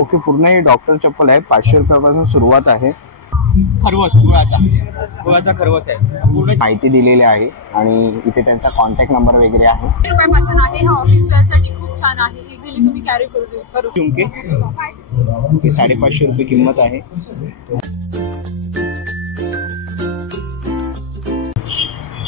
Okay, पूर्ण ही doctor चप्पल आहे. 500 रुपयापासून सुरुवात आहे. खरवस गुळाचा खरवस आहे. पूर्ण माहिती दिलेली आहे आणि इथे त्यांचा कॉन्टॅक्ट नंबर वगैरे आहे. रुपयापासून आहे. हा ऑफिस वेअरसाठी खूप छान आहे. इझिली तुम्ही कॅरी करू झुमके ही 550 रुपये किंमत आहे.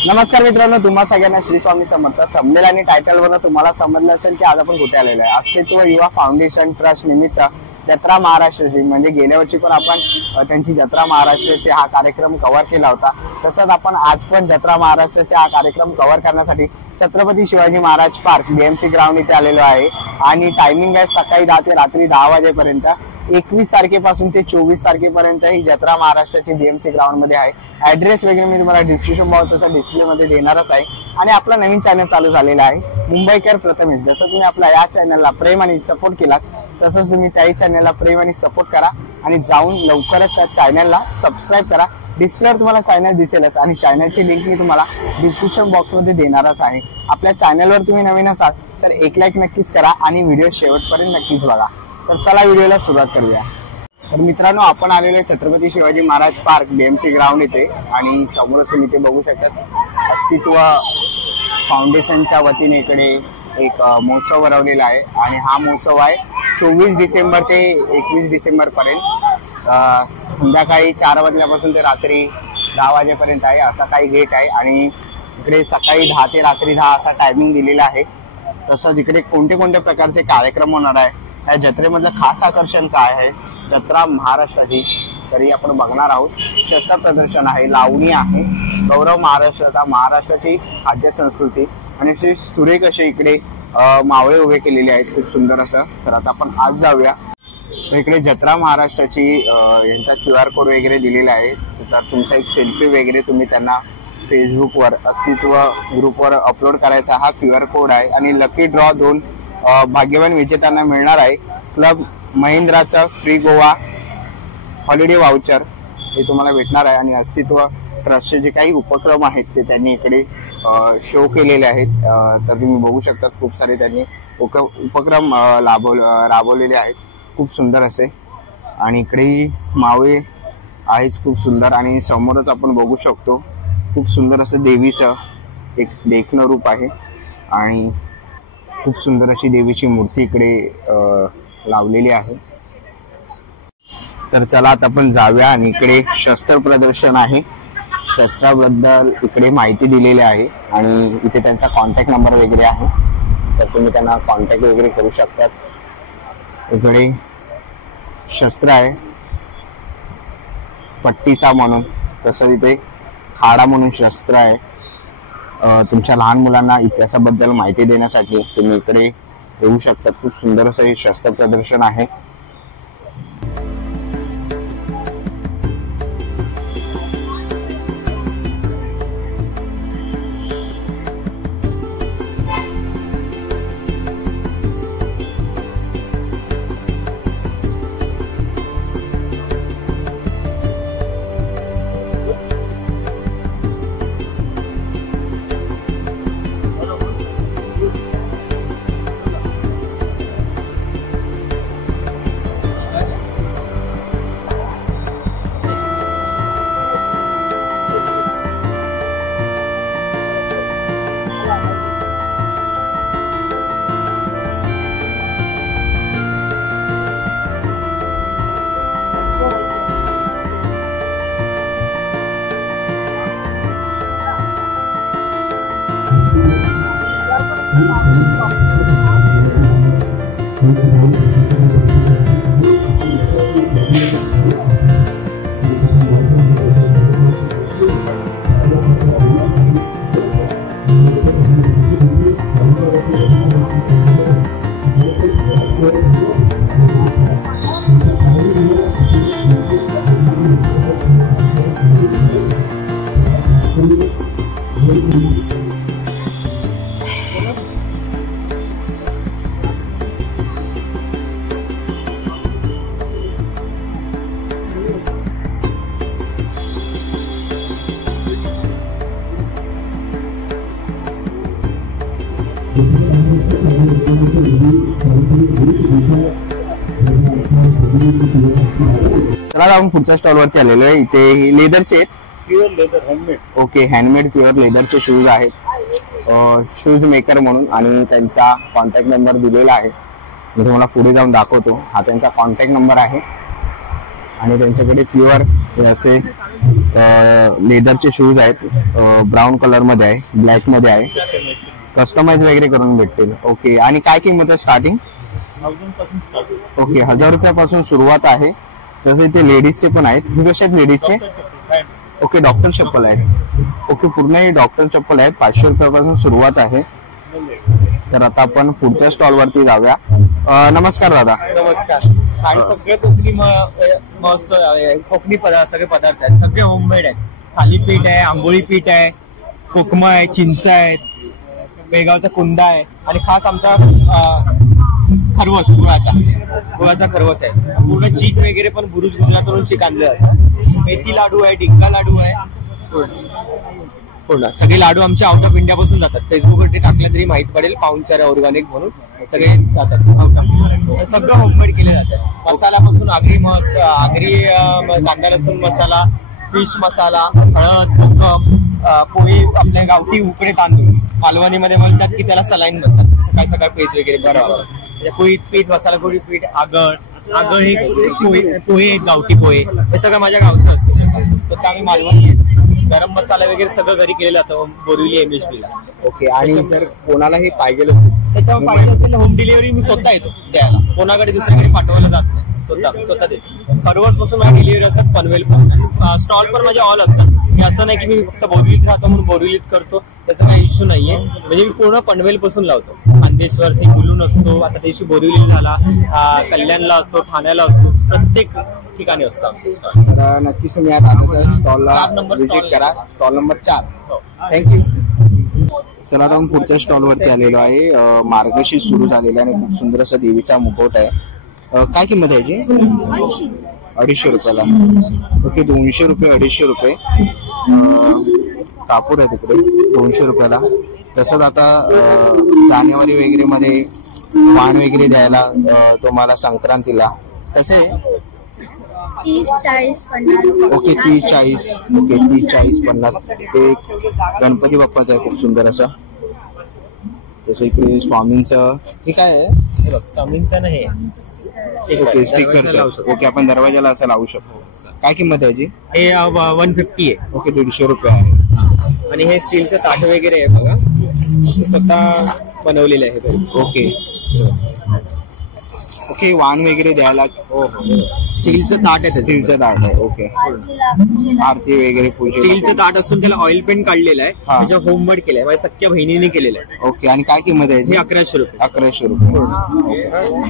नमस्कार मित्रांनो, तुम्हा सगळ्यांना श्री स्वामी समर्थ. थंबनेल आणि टायटल वरून तुम्हाला समजलं असेल की आज आपण कुठे आलेलो आहे. अस्तित्व युवा फाउंडेशन ट्रस्ट निमित्त जत्रा महाराष्ट्राची म्हणजे गेल्या वर्षी पण आपण त्यांची जत्रा महाराष्ट्राचे हा कार्यक्रम कव्हर केला होता. तसंच आपण आज पण जत्रा महाराष्ट्राचे हा कार्यक्रम कव्हर करण्यासाठी Chhatrapati Shivaji Maharaj park BMC ground इथे आलेलो आहे. आणि टायमिंग आहे सकाळी 10 ते रात्री 10 वाजेपर्यंत. 21 तारखेपासून ते 24 तारखेपर्यंत ही जत्रा महाराष्ट्राची बीएमसी ग्राउंड मध्ये आहे. ऍड्रेस वगैरे मी तुम्हाला डिस्क्रिप्शन बॉक्सचा डिस्प्ले मध्ये देणारच आहे. आणि आपला नवीन चॅनल चालू झालेला आहे मुंबईकर प्रथमेश. जसं तुम्ही आपल्या या चॅनलला प्रेम आणि सपोर्ट केलात तसंच तुम्ही त्याही चॅनलला प्रेम आणि सपोर्ट करा आणि जाऊन लवकरच त्या चॅनलला सबस्क्राईब करा. डिस्प्लेवर तुम्हाला चॅनल दिसेलच आणि चॅनलची लिंक मी तुम्हाला डिस्क्रिप्शन बॉक्समध्ये देणारच आहे. आपल्या चॅनलवर तुम्ही नवीन असाल तर एक लाईक नक्कीच करा आणि व्हिडिओ शेवटपर्यंत नक्कीच बघा. तर चला व्हिडिओला सुरुवात करूया. तर मित्रांनो, आपण आलेलो Chhatrapati Shivaji Maharaj park BMC ground इथे आणि समोरच तुम्ही इथे बघू शकतात अस्तित्व फाउंडेशनच्या वतीने इकडे एक महोत्सव भरवलेला आहे. आणि हा महोत्सव आहे 24 डिसेंबर ते 21 डिसेंबर पर्यंत. संध्याकाळी 4 वाजल्यापासून ते रात्री 10 वाजेपर्यंत आहे. असा काही गेट आहे आणि इकडे सकाळी 10 ते रात्री 10 असा टायमिंग दिलेला आहे. तसंच इकडे कोणते कोणते प्रकारचे कार्यक्रम होणार आहे, या जत्रेमधलं खास आकर्षण काय आहे जत्रा महाराष्ट्राची तरी आपण बघणार आहोत. शस्त्र प्रदर्शन आहे, लावणी आहे, गौरव महाराष्ट्राचा महाराष्ट्राची खाद्य संस्कृती आणि असे सुरेख असे इकडे मावळे उभे केलेले आहेत खूप सुंदर असं. तर आता आपण आज जाऊया. तर इकडे जत्रा महाराष्ट्राची यांचा QR कोड वगैरे दिलेला आहे. तर तुमचा एक सेल्फी वगैरे तुम्ही त्यांना फेसबुकवर अस्तित्व ग्रुपवर अपलोड करायचा हा QR कोड आहे. आणि लकी ड्रॉ 2 भाग्यवान विजेत्यांना मिळणार आहे क्लब महिंद्राचं फ्री गोवा हॉलिडे वाउचर हे तुम्हाला भेटणार आहे. आणि अस्तित्व ट्रस्टचे जे काही उपक्रम आहेत ते त्यांनी इकडे शो केलेले आहेत. तर तुम्ही बघू शकता खूप सारे त्यांनी उपक्रम राबवलेले आहेत खूप सुंदर असे. आणि इकडेही मावळे आहेत खूप सुंदर. आणि समोरच आपण बघू शकतो खूप सुंदर असं देवीचं एक देखणं रूप आहे आणि खूप सुंदर अशी देवीची मूर्ती इकडे लावलेली आहे. तर चला आता आपण जाऊया. आणि इकडे शस्त्र प्रदर्शन आहे, शस्त्राबद्दल इकडे माहिती दिलेली आहे आणि इथे त्यांचा कॉन्टॅक्ट नंबर वगैरे आहे. तर तुम्ही त्यांना कॉन्टॅक्ट वगैरे करू शकतात. इकडे शस्त्र आहे पट्टीसा म्हणून, तसंच इथे खाडा म्हणून शस्त्र आहे. तुमच्या लहान मुलांना इतिहासाबद्दल माहिती देण्यासाठी तुम्ही इकडे येऊ शकता. खूप सुंदर असं हे शस्त्र प्रदर्शन आहे. चला आपण पुढच्या स्टॉल वरती आलेलो आहे. इथे लेदरचे आहेत, pure leather handmade. Okay, handmade pure लेदरचे शूज आहेत, शूज मेकर म्हणून, आणि त्यांचा कॉन्टॅक्ट नंबर दिलेला आहे. मी तुम्हाला पुढे जाऊन दाखवतो. हा त्यांचा कॉन्टॅक्ट नंबर आहे आणि त्यांच्याकडे प्युअर असे लेदरचे शूज आहेत. ब्राऊन कलर मध्ये आहे, ब्लॅक मध्ये आहे, कस्टमाइज वगैरे करून भेटतील. ओके, आणि काय किंमत आहे स्टार्टिंग? 1000 पासून स्टार्ट. ओके, 1000 रुपयापासून सुरुवात आहे. तसे ते लेडीजचे पण आहेत. हे कसे आहेत लेडीजचे? ओके, डॉक्टर चप्पल आहेत. ओके, पूर्ण हे डॉक्टर चप्पल आहेत. 500 रुपयापासून सुरुवात आहे. तर आता आपण पुढच्या स्टॉल वरती जाऊया. नमस्कार दादा. नमस्कार. आणि सगळे कोकणी कोकणी पदार्थ, सगळे पदार्थ आहेत, सगळे होममेड आहेत. थालीपीठ आहे, आंबोळी पीठ आहे, कोकमा आहे, चिंच आहेत, बेगावचा कुंदा आहे, आणि खास आमचा खरवस, गुळाचा खरवस आहे. पूर्ण चीक वगैरे पण बुरुज गुजरातवरून चीक आणलं जातं. मेथी लाडू आहे, डिंका लाडू आहे, पूर्ण सगळे लाडू आमचे आउट ऑफ इंडिया पासून जातात. फेसबुकवरती टाकलं तरी माहित पडेल, पाहुणचार ऑर्गॅनिक म्हणून सगळे जातात आउट ऑफ इंडिया. सगळं होममेड केले जातात. मसाल्यापासून आगरी कांदा लसूण मसाला, फिश मसाला, हळद, कोकम, पोहे, आपले गावठी उकडे तांदूळ, मालवणीमध्ये म्हणतात की त्याला सलाईन म्हणतात. सकाळी सकाळ पेज वगैरे बरोबर, पोळी पीठ, मसाला पोळी पीठ, आगळ हे पोहे, गावठी पोहे, हे सगळं माझ्या गावचं असतं. स्वतः आम्ही मालवणी, गरम मसाला वगैरे सगळं घरी केलेलं जातं बोरिवली MHB ला. ओके, आणि जर कोणाला हे पाहिजे असेल, त्याच्यावर पाहिजे असेल होम डिलिव्हरी मी स्वतः येतो द्यायला. कोणाकडे दुसऱ्याकडे पाठवलं जात नाही, स्वतः देतो. खरवस पासून माझी डिलिव्हरी असतात, पनवेल पण, स्टॉल पण माझे ऑल असतात. हे असं नाही की मी फक्त बोरिवलीत राहतो म्हणून बोरिवलीत करतो, त्याचा काही इश्यू नाहीये. म्हणजे मी पूर्ण पनवेल पासून लावतो. खानदेश्वर, ते मुलून असतो, आता त्याशी बोरिवली झाला, कल्याणला असतो, ठाण्याला असतो, प्रत्येक ठिकाणी असतो आमचे स्टॉल. तर नक्कीच तुम्ही या दादाच्या स्टॉलला व्हिजिट करा. Stall number 4. थँक्यू. चला आता आपण पुढच्या स्टॉल वरती आलेलो आहे. मार्गशीर्ष सुरू झालेला आणि खूप सुंदर असा देवीचा मुखवट आहे. काय किंमत आहे याची? 250 रुपयाला. ओके, 200 रुपये, 250 रुपये. कापूर आहे तिकडे 200 रुपयाला. तसंच आता जानेवारी वगैरे मध्ये वाण वगैरे द्यायला तुम्हाला संक्रांतीला कसे 30, 40, 50. ओके, 30, 40. ओके, 30, 40, 50. ते गणपती बाप्पाचं आहे खूप सुंदर असं. तसं इकडे स्वामींचं हे काय आहे? स्वामींचं नाही, ओके, स्टिकर्स. ओके, आपण दरवाजाला असं लावू शकतो. काय किंमत आहे याची? हे 150 आहे. ओके, 150 रुपये आहे. आणि हे स्टीलचं ताट वगैरे आहे बघा, स्वतः बनवलेलं आहे घरी. ओके ओके, वाण वगैरे द्यायला. हो, स्टीलचं ताट आहे, स्टीलचं ताट आहे. ओके, आरती वगैरे पूजा. स्टीलचं ताट असून त्याला ऑइल पेंट काढलेलं आहे, हा. त्याच्या होममेड केलंय, माझ्या सख्या बहिणीने केलेलं आहे. ओके, आणि काय किंमत आहे? हे 1100 रुपये. 1100 रुपये.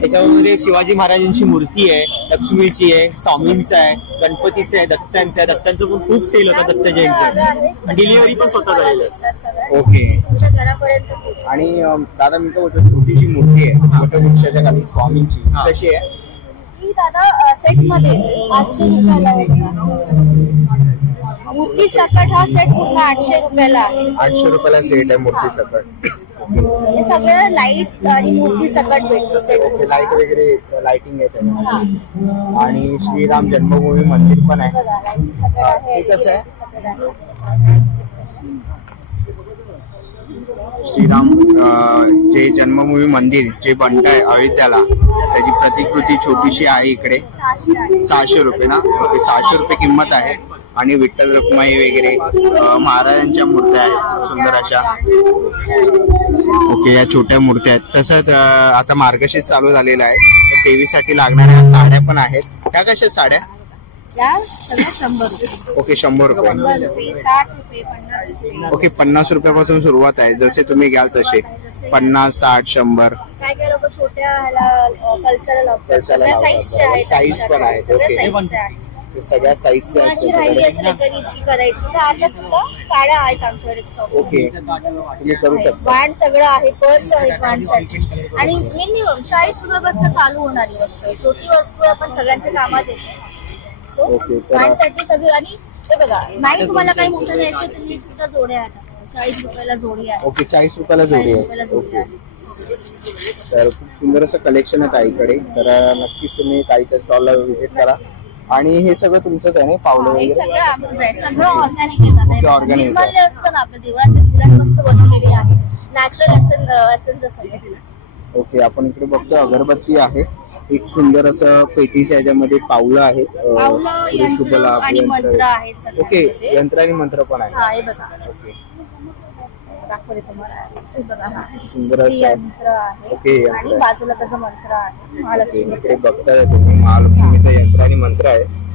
त्याच्यामध्ये शिवाजी महाराजांची मूर्ती आहे, लक्ष्मीची आहे, स्वामींचं आहे, गणपतीचं आहे, दत्तांचं आहे. दत्तांचं पण खूप सेल होता दत्त जयंती. डिलिव्हरी पण स्वतः झालेली आहे. ओके, घरापर्यंत. आणि दादा मी काय बोलतो, छोटी जी मूर्ती आहे वटवृक्षाच्या खाली स्वामींची, कशी आहे ही? दादा सेट मध्ये 800 रुपयाला आहे. मूर्ती सकट हा सेट पूर्ण 800 रुपयाला आहे. 800 रुपयाला सेट आहे मूर्ती सकट. हे सगळं लाईट आणि मूर्ती सकट भेटतो सेट. लाईट वगैरे, लाइटिंग आहे त्याला. आणि श्रीराम जन्मभूमी मंदिर पण आहे. बघा, लाईट सकट आहे. हे कसं आहे? सकट आहे. श्रीराम जे जन्मभूमी मंदिर जे बनत आहे अयोध्याला, त्याची प्रतिकृती छोटीशी आहे इकडे. 600 रुपये ना? ओके, 600 रुपये किंमत आहे. आणि विठ्ठल रखुमाई वगैरे महाराजांच्या मूर्त्या आहेत सुंदर अशा. ओके, या छोट्या मूर्त्या आहेत. तसंच आता मार्गशीर्ष चालू झालेला आहे, तर देवीसाठी लागणाऱ्या साड्या पण आहेत. त्या कशा साड्या? या सगळ्या 100 रुपये. ओके, 100 रुपये. 100 रुपये, 60 रुपये, 50 रुपये. ओके, 50 रुपयापासून सुरुवात आहे. जसे तुम्ही घ्याल तसे 50, 60, 100. काय काय लोक छोट्या ह्याला कल्चरला लावतात. सगळ्या साईजचे आहेत. साईज पण आहेत. सगळ्या ओके, साईजचे आहेत. सगळ्या साईजच्या कोणाची राहिली असेल एकरीची करायची तर आता सुद्धा साड्या आहेत आमच्याकडे स्टॉक. ओके, तुम्ही करू शकता. वाण सगळं आहे, पर्स आहेत वाणसाठी. आणि मिनिमम 40 रुपयापासून चालू होणारी वस्तू आहे. छोटी वस्तू आपण सगळ्यांच्या कामात येते. ओके, वाणसाठी सगळं. आणि हे बघा, नाही तुम्हाला काही मोठं द्यायचं तर ही सुद्धा जोड्या आहेत. 40 रुपयाला जोडी आहे. ओके, 40 रुपयाला जोडी 40 आहे. रुपयाला जोडी ओके, आहे. तर खूप सुंदर असं कलेक्शन आहे ताईकडे, तर नक्कीच तुम्ही ताईच्या स्टॉलला व्हिजिट करा. आणि हे सगळं तुमचंच आहे ना, पावलं वगैरे सगळं आमचं आहे, सगळं ऑर्गॅनिक येतात. ऑर्गॅनिक निर्माल्य असतं ना आपल्या देवळातले फुलांपासून बनवलेली आहे, नॅचरल एसेन्स असतं. ओके, आपण इकडे बघतो अगरबत्ती आहे, एक सुंदर असं पेटीच्या ह्याच्यामध्ये पावलं आहेत, पावलं, यंत्र आणि मंत्र आहेत सगळे. ओके, यंत्र आणि मंत्र पण आहे. हा, हे बघा. ओके, दाखवते तुम्हाला. हे बघा, हा सुंदर असं यंत्र आहे. ओके, आणि बाजूला त्याचं मंत्र आहे, महालक्ष्मी. इकडे बघताय तुम्ही महालक्ष्मीचं यंत्र आणि मंत्र आहे.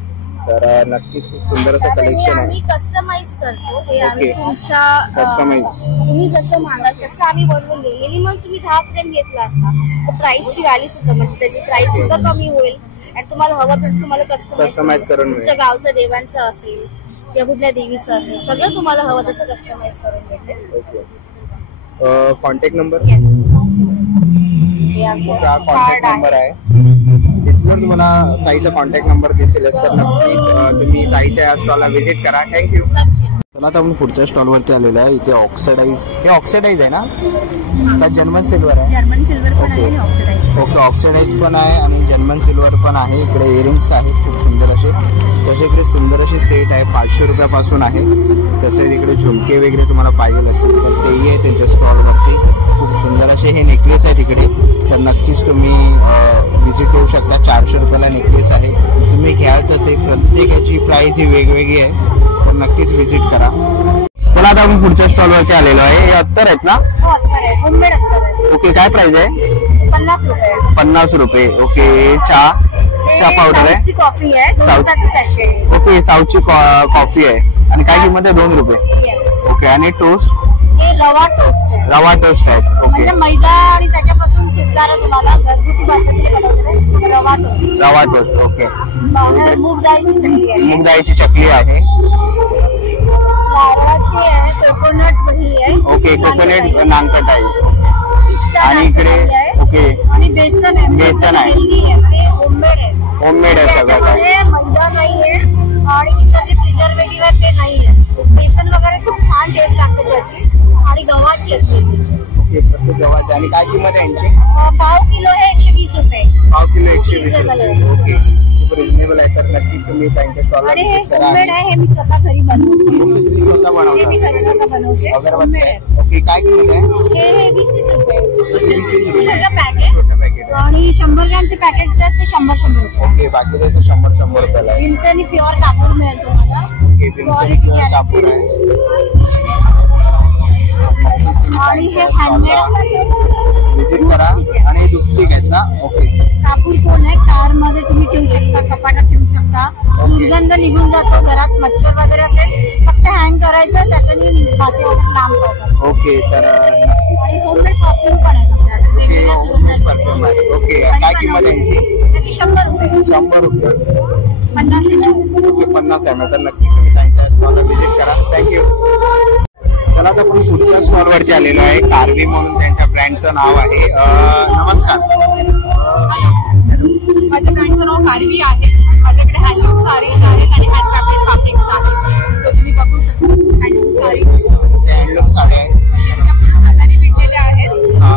तर नक्कीच खूप सुंदर असं कलेक्शन आम्ही आहे. कस्टमाइज करतो. हे आम्ही ओके. तुमच्या कस्टमाइज तुम्ही जसं मागाल तसं आम्ही बनवून देऊ. मिनिमम तुम्ही 10 फ्रेम घेतला असता तर प्राइसची व्हॅल्यू सुद्धा, म्हणजे त्याची प्राइस सुद्धा कमी होईल. आणि तुम्हाला हवं तसं तुम्हाला कस्टमाइज करून मिळेल. तुमच्या गावचं देवांचं असेल किंवा कुठल्या देवीचं असेल, सगळं तुम्हाला हवं तसं कस्टमाइज करून भेटेल. Okay, contact number. येस, हे आमचं कार्ड कॉन्टॅक्ट नंबर आहे. आहे, डिस्प्लेवर तुम्हाला ताईचा कॉन्टॅक्ट नंबर दिसेलच. तर नक्कीच तुम्ही ताईच्या या स्टॉलला व्हिजिट करा. थँक्यू. चला आता आपण पुढच्या स्टॉलवरती आलेलो आहे. इथे ऑक्सिडाइज, हे ऑक्सिडाइज आहे ना का जर्मन सिल्वर आहे? जर्मन सिल्वर पण आहे आणि ऑक्सिडाइज. ओके, ऑक्सिडाइज पण आहे आणि जर्मन सिल्वर पण आहे. इकडे इयरिंग्स आहेत खूप सुंदर असे, तसे इकडे सुंदर असे सेट आहे, 500 रुपयापासून आहे. तसेच इकडे झुमके वगैरे तुम्हाला पाहिजे असेल तर तेही आहे त्यांच्या स्टॉलवरती. खूप सुंदर असे हे नेकलेस आहेत इकडे, तर नक्कीच तुम्ही व्हिजिट करू शकता. 400 रुपयाला नेकलेस आहे. तुम्ही घ्याल तसे प्रत्येकाची प्राइस ही वेगवेगळी आहे, तर नक्कीच व्हिजिट करा. चला आता आपण पुढच्या स्टॉलवरती आलेलो आहे. हे अत्तर आहेत ना? होममेड असतं आहे. ओके, काय प्राइस आहे? 50 रुपये. 50 रुपये. ओके, चहा पावडर आहे, साऊथची कॉफी आहे, 2 रुपयाचं सॅशे आहे. ओके, साऊथची कॉफी आहे आणि काय किंमत आहे? 2 रुपये. येस. ओके, आणि टोस्ट? हे रवा टोस्ट आहे. रवा टोस्ट आहे. ओके, म्हणजे मैदा आणि त्याच्यापासून सुटणारं तुम्हाला घरगुती भाषेमध्ये बनवलेलं रवा टोस्ट. रवा टोस्ट. ओके, मूग डाळीची चटणी आहे, मूग डाळीची चकली आहे. नारळाची आहे, कोकोनट दही आहे. ओके, कोकोनट नानकट आहे. पिस्ता आणि इकडे आहे. ओके, आणि बेसन आहे. बेसन आहे. हेल्दी आहे आणि होममेड आहे. होममेड आहे सगळं काय. त्याच्यामध्ये मैदा नाही आहे आणि इतर जे प्रिझर्वेटिव्ह आहे ते नाही आहे. बेसन वगैरे खूप छान टेस्ट लागते त्याची आणि गव्हाची आहे. ओके, प्रत्येक गव्हाचं. आणि काय किंमत आहे यांची? पाव किलो आहे 120 रुपये. पाव किलो 120 Reasonable रुपये. आहे. ओके, खूप रिजनेबल आहे. तर नक्कीच तुम्ही त्यांच्या स्टॉलला आणि हे व्हिजिट करा. होममेड आहे, हे मी स्वतः घरी बनवते. तुम्ही स्वतः हे मी बनवता घरी स्वतः बनवते. अगरबत्ती होममेड आहे. आहे. ओके, काय किंमत आहे? हे 20 रुपये 20 रुपये. सगळं पॅक आहे. छोटं पॅकेट आहे. आणि 100 ग्रॅमचे पॅकेट्स आहेत ते 100 रुपये. ओके, बाकी त्याचं 100 रुपयाला आहे. विंचणी प्युअर कापूर मिळेल तुम्हाला. ओके, विंचणी किंवा कापूर आहे. आणि हे हँडमेड व्हिजिट करा. आणि दुपटीक आहेत ना? ओके, कापूर कोण आहे, कार मध्ये तुम्ही ठेवू शकता, कपाटात ठेवू शकता. दुर्गंध निघून जातो, घरात मच्छर वगैरे असेल फक्त हँग करायचं, त्याच्याने भाजी वगैरे लांब पडतात. ओके, तर आणि होममेड परफ्यूम पण आहे आपल्याकडे. वेगवेगळ्या सुगंधाचे. परफ्यूम आहे. ओके, काय किंमत आहे यांची? त्याची 100 रुपये. 100 रुपये. 50 रुपये. ओके, 50 आहे. तर नक्कीच तुम्ही त्यांच्या स्टॉलला व्हिजिट करा. थँक्यू. चला आता आपण पुढच्या स्टॉलवरती आलेलो आहे. कार्वी म्हणून त्यांच्या ब्रँडचं नाव आहे. नमस्कार. माझ्या ब्रँडचं नाव कार्वी आहे. माझ्याकडे हँडलूम सारीज आहेत आणि हँडक्राफ्टेड फॅब्रिक्स आहेत. सो तुम्ही बघू शकता हँडलूम सारीज. हँडलूम साड्या आहेत. हाताने विणलेल्या आहेत. हा.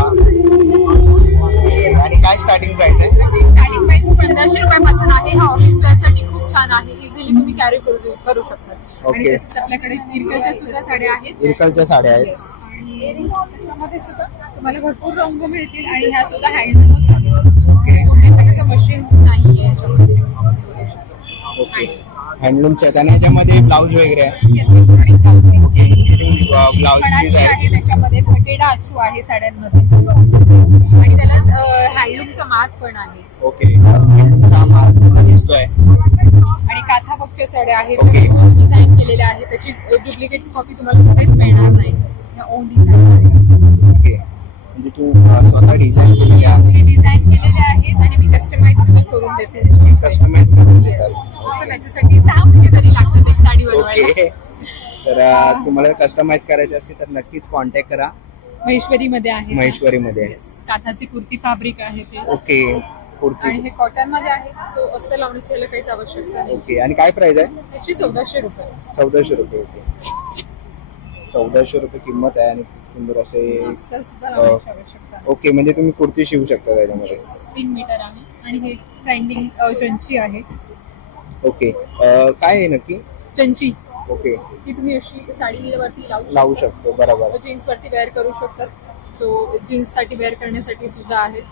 आणि काय स्टार्टिंग प्राइस आहे? त्याची स्टार्टिंग प्राइस 1500 रुपयापासून आहे. हा ऑफिस वेअरसाठी खूप छान आहे. इझिली तुम्ही कॅरी करू शकता. आणि ओके. तसंच आपल्याकडे इरकलच्या सुद्धा साड्या आहेत. इरकलच्या साड्या आहेत. Yes. आणि त्याच्यामध्ये सुद्धा तुम्हाला भरपूर रंग मिळतील आणि ह्या सुद्धा हँडलूमच आहेत. कुठल्या प्रकारचं मशीन नाहीये याच्यामध्ये. ओके, हँडलूमच्या आहेत. आणि ह्याच्यामध्ये ब्लाऊज वगैरे आहे. Yes, electronic blouse piece. Blouse piece कडाची आहे. आहे त्याच्यामध्ये, फटेडा अश्रू आहे साड्यांमध्ये आणि त्याला हँडलूमचा मार्क पण आहे. ओके, हँडलूमचा मार्क दिसतोय. आणि काथा वर्कच्या साड्या आहेत. Okay. डिझाईन केलेल्या आहेत. त्याची डुप्लिकेट कॉपी तुम्हाला कुठेच मिळणार नाही. ओन डिझाईन आहे. ओके, म्हणजे तू स्वतः डिझाईन केलेली आहे. डिझाईन केलेले आहेत आणि मी कस्टमाइज सुद्धा करून देते. कस्टमाइज करून येस, देतात. फक्त त्याच्यासाठी 6 महिने तरी लागतात एक साडी बनवायला. ओके, तर तुम्हाला कस्टमाइज करायचे असेल तर नक्कीच कॉन्टॅक्ट करा. महेश्वरीमध्ये आहे. महेश्वरीमध्ये आहे. Yes, काथाची कुर्ती फॅब्रिक आहे ते. ओके, आणि कुर्ती. हे कॉटन मध्ये आहे. सो अस्तर लावण्याची याला काहीच आवश्यकता नाही. ओके, आणि काय प्राइस आहे? त्याची 1400 रुपये. 1400 रुपये. ओके, 1400 रुपये किंमत आहे आणि सुंदर असे अस्तर सुद्धा लावण्याची आवश्यकता नाही. ओके, म्हणजे तुम्ही कुर्ती शिवू शकता त्याच्यामध्ये. 3 मीटर आहे आणि हे ट्रेंडिंग चंची आहे. ओके, काय आहे नक्की? चंची ओके, की तुम्ही अशी साडीवरती लावू शकतो. बरोबर. जीन्स वरती वेअर करू शकतात. सो जीन्स साठी वेअर करण्यासाठी सुद्धा आहेत.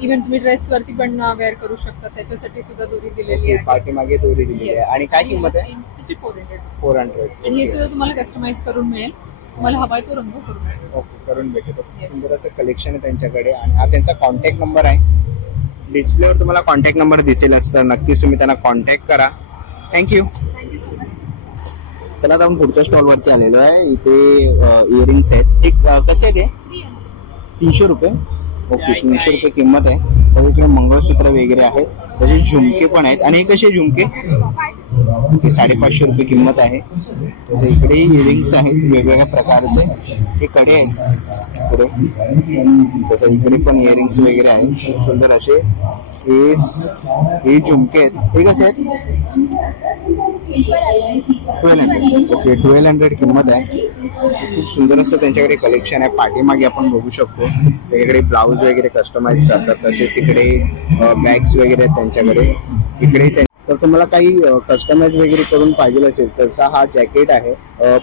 इव्हन तुम्ही ड्रेस वरती पण वेअर करू शकता, त्याच्यासाठी सुद्धा दोरी दिलेली आहे. पाठीमागे दोरी दिलेली आहे. आणि काय किंमत आहे? त्याची 400. 400. आणि हे सुद्धा तुम्हाला कस्टमाइज करून मिळेल. तुम्हाला हवाय तो रंग करून मिळेल. ओके, करून भेटेल. Yes. सुंदर असं कलेक्शन आहे त्यांच्याकडे. आणि हा त्यांचा कॉन्टॅक्ट नंबर आहे. डिस्प्लेवर तुम्हाला कॉन्टॅक्ट नंबर दिसेल असतं, नक्कीच तुम्ही त्यांना कॉन्टॅक्ट करा. थँक्यू. Thank you so much. चला आता आपण पुढच्या स्टॉल वरती आलेलो आहे. इथे इयरिंग्स आहेत. एक कसे आहे ते? 300 रुपये. ओके, 300 रुपये किंमत आहे. त्याचे मंगळसूत्र वगैरे आहेत, त्याचे झुमके पण आहेत. आणि हे कसे झुमके? ते 550 रुपये किंमत आहे. त्याच्या इकडे इयरिंग्स आहेत वेगवेगळ्या प्रकारचे. हे कडे आहेत पुढे, त्याच्या इकडे पण इयरिंग्स वगैरे आहेत. खूप सुंदर असे हे झुमके आहेत. हे कसे आहेत? 1200. ओके, 1200 किंमत आहे. खूप सुंदर असं त्यांच्याकडे कलेक्शन आहे. पाठीमागे आपण बघू शकतो त्याच्याकडे ब्लाऊज वगैरे कस्टमाइज करतात. तसेच तिकडे बॅग्स वगैरे आहेत त्यांच्याकडे. इकडे तर तुम्हाला काही कस्टमाइज वगैरे करून पाहिजे असेल तर हा जॅकेट आहे.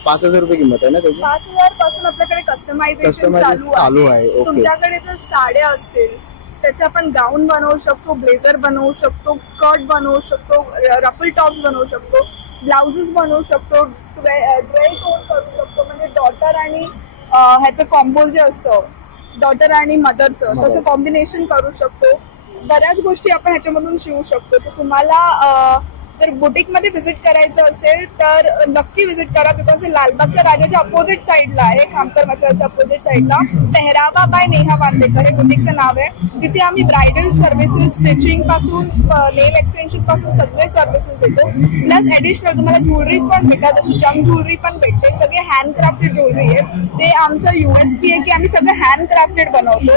5000 रुपये किंमत आहे ना त्याची? 5000 पासून आपल्याकडे कस्टमायझेशन चालू आहे. ओके. तुमच्याकडे जर साड्या असतील त्याचे आपण गाऊन बनवू शकतो, ब्लेझर बनवू शकतो, स्कर्ट बनवू शकतो, रफल टॉप बनवू शकतो, ब्लाउजेस बनवू शकतो, ड्रेस ओन करू शकतो. म्हणजे डॉटर आणि ह्याचं कॉम्बो जे असतं, डॉटर आणि मदरचं, तसं कॉम्बिनेशन करू शकतो. बऱ्याच गोष्टी आपण ह्याच्यामधून शिवू शकतो. तर तुम्हाला जर बुटीक मध्ये व्हिजिट करायचं असेल तर नक्की व्हिजिट करा. बिकॉज हे लालबागच्या राजाच्या अपोजिट साईडला आहे, खामकर मसाल्याच्या अपोजिट साईडला. पेहरावा बाय नेहा बांदेकर हे बुटीकचं नाव आहे. तिथे आम्ही ब्रायडल सर्व्हिसेस, स्टिचिंग पासून नेल एक्सटेन्शन पासून सगळे सर्व्हिसेस देतो. प्लस ऍडिशनल तुम्हाला ज्वेलरीज पण भेटतात, जसं जंग ज्वेलरी पण भेटते. सगळे हँडक्राफ्टेड ज्वेलरी आहे. ते आमचं USP आहे की आम्ही सगळं हँडक्राफ्टेड बनवतो.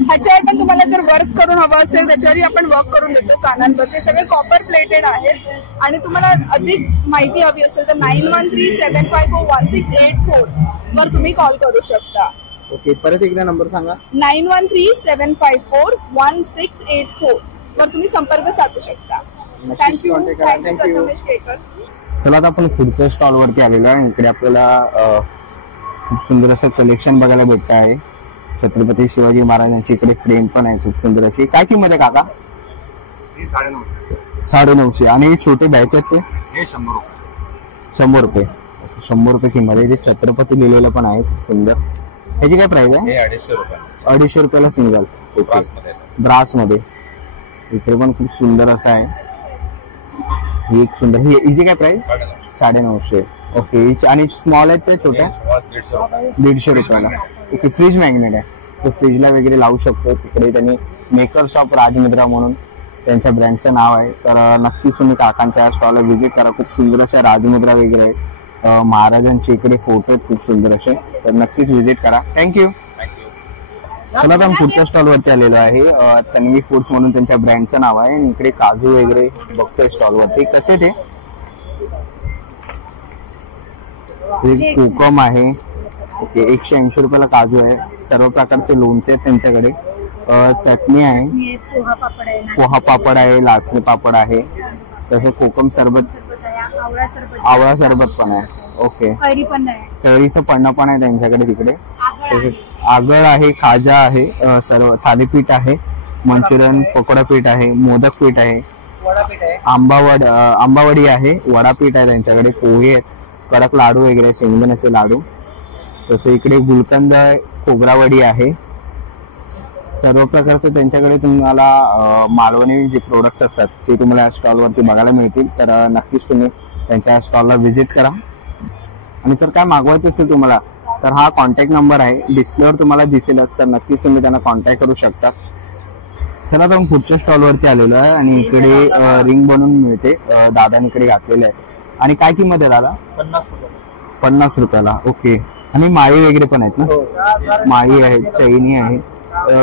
ह्याच्यावर पण तुम्हाला जर वर्क करून हवं असेल त्याच्यावरही आपण वर्क करून देतो कानांवर. ते सगळे कॉपर प्लेटेड आहेत. आणि तुम्हाला अधिक माहिती हवी असेल तर 9137541684 वर तुम्ही कॉल करू शकता. ओके, परत एकदा नंबर सांगा. 9137541684 वर तुम्ही संपर्क साधू शकता. थँक्यू. चला आता आपण पुढच्या स्टॉल वरती आलेलो आहे. इकडे आपल्याला खूप सुंदर असं कलेक्शन बघायला भेटत आहे. छत्रपती शिवाजी महाराजांची इकडे फ्रेम पण आहे खूप सुंदर अशी. काय किंमत आहे काका? 950. आणि छोटे बॅच आहेत ते 100 रुपये. 100 रुपये किंमत आहे. ते छत्रपती लिहिलेलं पण आहे खूप सुंदर. ह्याची काय प्राइस आहे? 250 रुपयाला सिंगल. ब्रास मध्ये. इकडे पण खूप सुंदर असं आहे. ही एक सुंदर. हिची काय प्राइस? 950. ओके. आणि स्मॉल आहेत ते छोट्या? 150 रुपयाला. ओके. फ्रीज मॅग्नेट आहे, तो फ्रीजला वगैरे लावू शकतो. तिकडे त्यांनी मेकर्स ऑफ राजमुद्रा म्हणून त्यांच्या ब्रँडचं नाव आहे. तर नक्कीच तुम्ही काकांच्या स्टॉलला व्हिजिट करा. खूप सुंदर अशा राजमुद्रा वगैरे आहेत. महाराजांचे इकडे फोटो आहेत खूप सुंदर असे. तर नक्कीच व्हिजिट करा. थँक्यू. चला आपण पुढच्या स्टॉल वरती आलेलो आहे. तन्वी फूड्स म्हणून त्यांच्या ब्रँडचं नाव आहे. आणि इकडे काजू वगैरे बघतोय स्टॉल वरती. कसे ते कोकम आहे. ओके. 180 रुपयाला काजू आहे. सर्व प्रकारचे लोणचे आहेत त्यांच्याकडे. चटणी आहे, पोहा पापड आहे, लाचणी पापड आहे, तसे कोकम सरबत, आवळा सरबत पण आहे. ओके. कैरीचं पन्ना पण आहे त्यांच्याकडे. तिकडे आगळ आहे, खाजा आहे, सर्व थालीपीठ आहे, मंचुरियन पकोडा पीठ आहे, मोदक पीठ आहे, आंबावडी आहे, वडापीठ आहे त्यांच्याकडे, पोहे आहेत, कडक लाडू वगैरे, शेंगदाण्याचे लाडू. तसे इकडे गुलकंद, खोबरावडी आहे. सर्व प्रकारचे त्यांच्याकडे तुम्हाला मालवणी जे प्रोडक्ट्स असतात ते तुम्हाला या स्टॉल वरती बघायला मिळतील. तर नक्कीच तुम्ही त्यांच्या स्टॉलला व्हिजिट करा. आणि जर काय मागवायचं असेल तुम्हाला तर हा कॉन्टॅक्ट नंबर आहे, डिस्प्लेवर तुम्हाला दिसेलच. तर नक्कीच तुम्ही त्यांना कॉन्टॅक्ट करू शकता. चला तर पुढच्या स्टॉल वरती आलेलो आहे. आणि इकडे रिंग बनवून मिळते, दादाने इकडे घातलेले आहे. आणि काय किंमत आहे दादा? 50 रुपयाला. ओके. आणि माळी वगैरे पण आहेत ना? माळी आहे, चैनी आहे.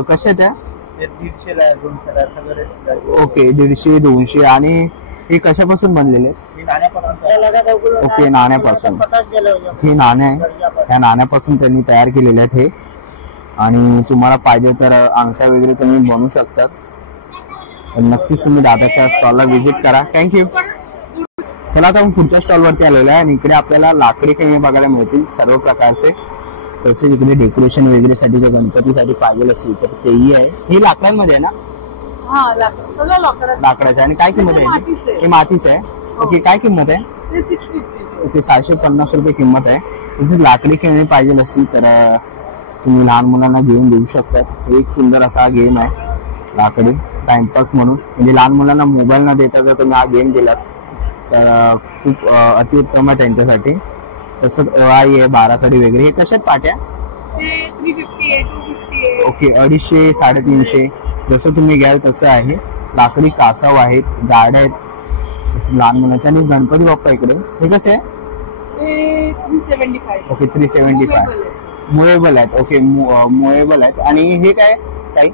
कशा आहेत त्या? 150, 200. ओके. 150, 200. आणि हे कशापासून बनलेले आहेत? ओके, नाण्यापासून हे नाणे आहे, त्या नाण्यापासून त्यांनी तयार केलेले आहेत हे. आणि तुम्हाला पाहिजे तर अंगठ्या वगैरे तुम्ही बनवू शकतात. नक्कीच तुम्ही दादाच्या स्टॉलला व्हिजिट करा. थँक्यू. चला आता आपण पुढच्या स्टॉल वरती आलेलो आहे आणि इकडे आपल्याला लाकडी खेळणी बघायला मिळतील सर्व प्रकारचे. तसेच इकडे डेकोरेशन वगैरे साठी जर गणपतीसाठी पाहिजे असेल तर तेही आहे. हे लाकडांमध्ये आहे ना? लाकडाचं. आणि काय किंमत आहे? हे मातीचं आहे. ओके, काय किंमत आहे? ओके, 750 रुपये किंमत आहे. तसेच लाकडी खेळणी पाहिजे असतील तर तुम्ही लहान मुलांना घेऊन देऊ शकतात. एक सुंदर असा गेम आहे लाकडी टाइमपास म्हणून. म्हणजे लहान मुलांना मोबाईल न देता जर तुम्ही हा गेम दिलात तर खूप अतिउत्तम आहे त्यांच्यासाठी. तसंच आई आहे, बाराखडी वगैरे. हे कशात पाट्या? 350 आहे, 250 आहे. ओके, 250, 350 जसं तुम्ही घ्याल तसं आहे. लाकडी कासव आहेत, गाड्या आहेत तसं लहान मुलांच्या. आणि गणपती बाप्पा इकडे हे कसे आहे? 375. ओके, 375 मुएबल आहेत. ओके, मुएबल आहेत. आणि हे काय काही?